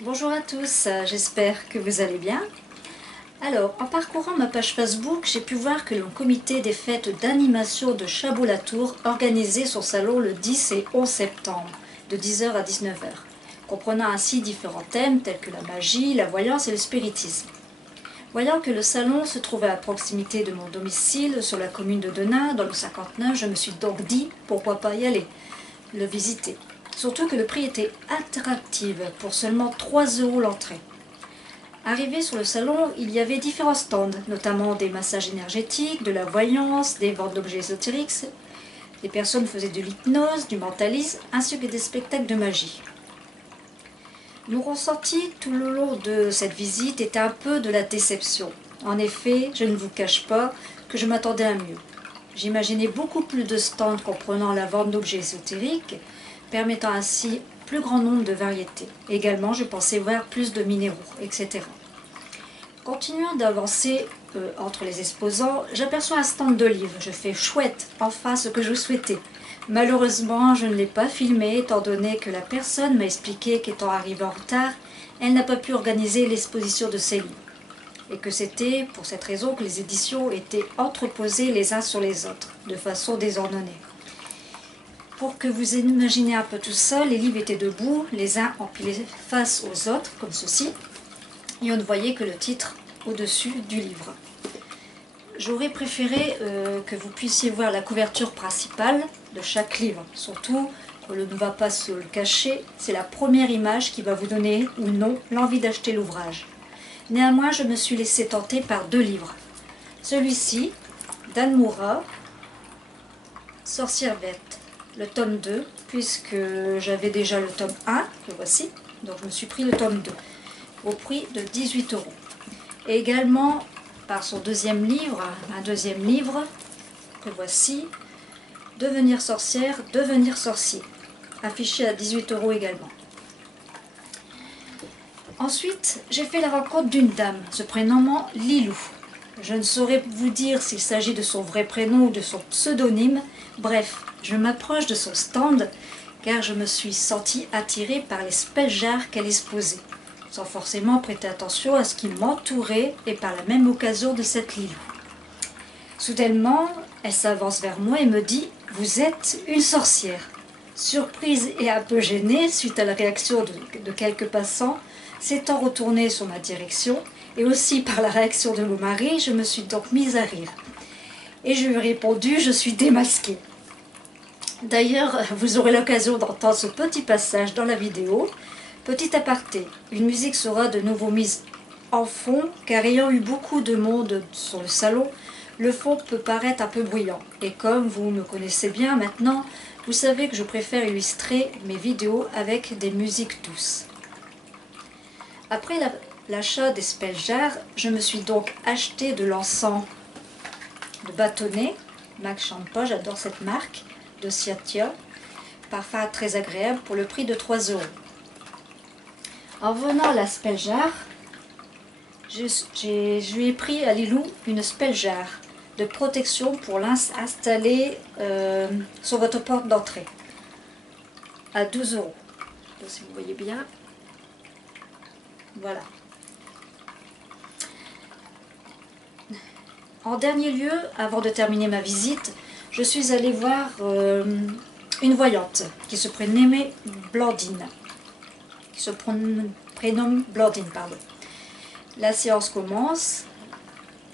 Bonjour à tous, j'espère que vous allez bien. Alors, en parcourant ma page Facebook, j'ai pu voir que le comité des fêtes d'animation de Chabot-la-Tour organisait son salon le 10 et 11 septembre, de 10 h à 19 h, comprenant ainsi différents thèmes tels que la magie, la voyance et le spiritisme. Voyant que le salon se trouvait à proximité de mon domicile, sur la commune de Denain, dans le 59, je me suis donc dit, pourquoi pas y aller, le visiter. Surtout que le prix était attractif, pour seulement 3 € l'entrée. Arrivé sur le salon, il y avait différents stands, notamment des massages énergétiques, de la voyance, des ventes d'objets ésotériques. Les personnes faisaient de l'hypnose, du mentalisme, ainsi que des spectacles de magie. Mon ressenti tout le long de cette visite était un peu de la déception. En effet, je ne vous cache pas que je m'attendais à mieux. J'imaginais beaucoup plus de stands comprenant la vente d'objets ésotériques, permettant ainsi plus grand nombre de variétés. Également, je pensais voir plus de minéraux, etc. Continuant d'avancer entre les exposants, j'aperçois un stand d'olives. Je fais chouette, enfin ce que je souhaitais. Malheureusement, je ne l'ai pas filmé étant donné que la personne m'a expliqué qu'étant arrivée en retard, elle n'a pas pu organiser l'exposition de ses livres. Et que c'était pour cette raison que les éditions étaient entreposées les uns sur les autres, de façon désordonnée. Pour que vous imaginez un peu tout ça, les livres étaient debout, les uns empilés face aux autres, comme ceci, et on ne voyait que le titre au-dessus du livre. J'aurais préféré que vous puissiez voir la couverture principale de chaque livre. Surtout, on ne va pas se le cacher, c'est la première image qui va vous donner ou non l'envie d'acheter l'ouvrage. Néanmoins, je me suis laissé tenter par 2 livres. Celui-ci, d'Anne Moura, Sorcière bête, le tome 2, puisque j'avais déjà le tome 1, le voici, donc je me suis pris le tome 2, au prix de 18 €. Et également, par son deuxième livre, un deuxième livre, que voici, Devenir sorcière, devenir sorcier, affiché à 18 € également. Ensuite, j'ai fait la rencontre d'une dame, se prénommant Lilou. Je ne saurais vous dire s'il s'agit de son vrai prénom ou de son pseudonyme. Bref, je m'approche de son stand car je me suis sentie attirée par les spell jars qu'elle exposait, sans forcément prêter attention à ce qui m'entourait et par la même occasion de cette Lilou. Soudainement, elle s'avance vers moi et me dit « Vous êtes une sorcière ». Surprise et un peu gênée suite à la réaction de quelques passants, s'étant retournée sur ma direction et aussi par la réaction de mon mari, je me suis donc mise à rire. Et je lui ai répondu « Je suis démasquée ». D'ailleurs, vous aurez l'occasion d'entendre ce petit passage dans la vidéo. Petit aparté, une musique sera de nouveau mise en fond, car ayant eu beaucoup de monde sur le salon, le fond peut paraître un peu bruyant. Et comme vous me connaissez bien maintenant, vous savez que je préfère illustrer mes vidéos avec des musiques douces. Après l'achat des spell jars, je me suis donc acheté de l'encens de bâtonnet, Mac Champa, j'adore cette marque, de Sciatia, parfum très agréable pour le prix de 3 €. En venant à la spell jar, je lui ai pris à Lilou une spell jar de protection pour l'installer sur votre porte d'entrée à 12 €. Je ne sais pas si vous voyez bien. Voilà. En dernier lieu, avant de terminer ma visite, je suis allée voir une voyante qui se prénommait Blandine. La séance commence.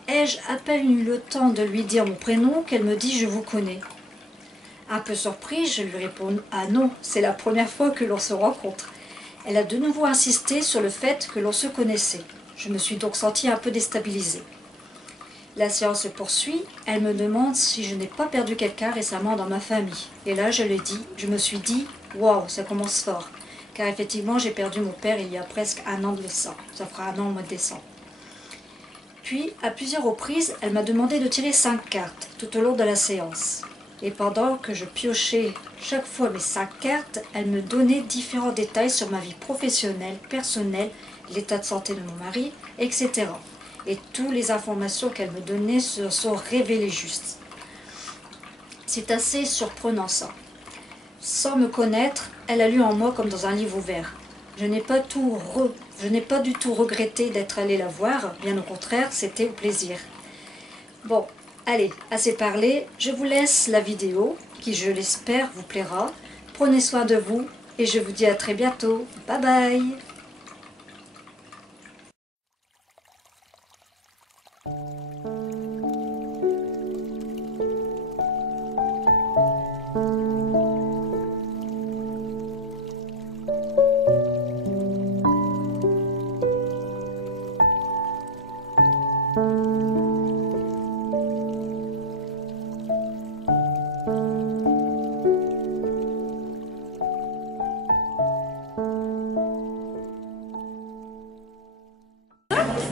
Ai-je à peine eu le temps de lui dire mon prénom qu'elle me dit « Je vous connais ». Un peu surprise, je lui réponds « Ah non, c'est la première fois que l'on se rencontre ». Elle a de nouveau insisté sur le fait que l'on se connaissait. Je me suis donc sentie un peu déstabilisée. La séance se poursuit, elle me demande si je n'ai pas perdu quelqu'un récemment dans ma famille. Et là, je me suis dit « Waouh, ça commence fort ». Car effectivement, j'ai perdu mon père il y a presque 1 an de ça. Ça fera 1 an au mois de décembre. Puis, à plusieurs reprises, elle m'a demandé de tirer 5 cartes tout au long de la séance. Et pendant que je piochais chaque fois mes 5 cartes, elle me donnait différents détails sur ma vie professionnelle, personnelle, l'état de santé de mon mari, etc. Et toutes les informations qu'elle me donnait se sont révélées justes. C'est assez surprenant ça. Sans me connaître, elle a lu en moi comme dans un livre ouvert. Je n'ai pas du tout regretté d'être allée la voir, bien au contraire, c'était au plaisir. Bon, allez, assez parlé, je vous laisse la vidéo, qui je l'espère vous plaira. Prenez soin de vous, et je vous dis à très bientôt. Bye bye!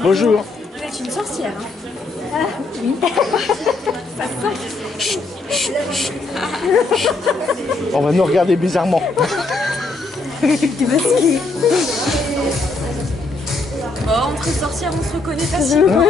Bonjour. Vous êtes une sorcière, hein? Ah oui. On va nous regarder bizarrement. Tu veux skier? Oh, entre sorcières, on se reconnaît facilement.